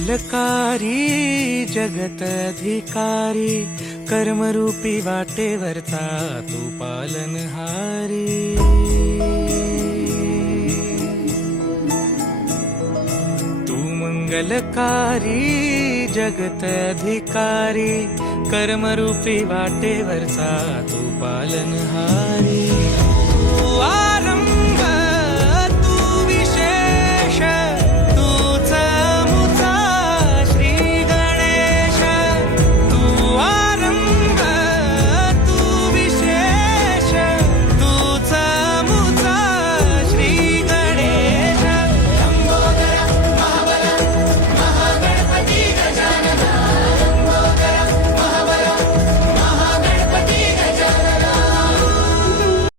मंगलकारी जगत अधिकारी, कर्मरूपी वाटेवरचा तू पालनहारी। तू मंगलकारी जगत अधिकारी, कर्मरूपी वाटेवरचा तू पालनहारी।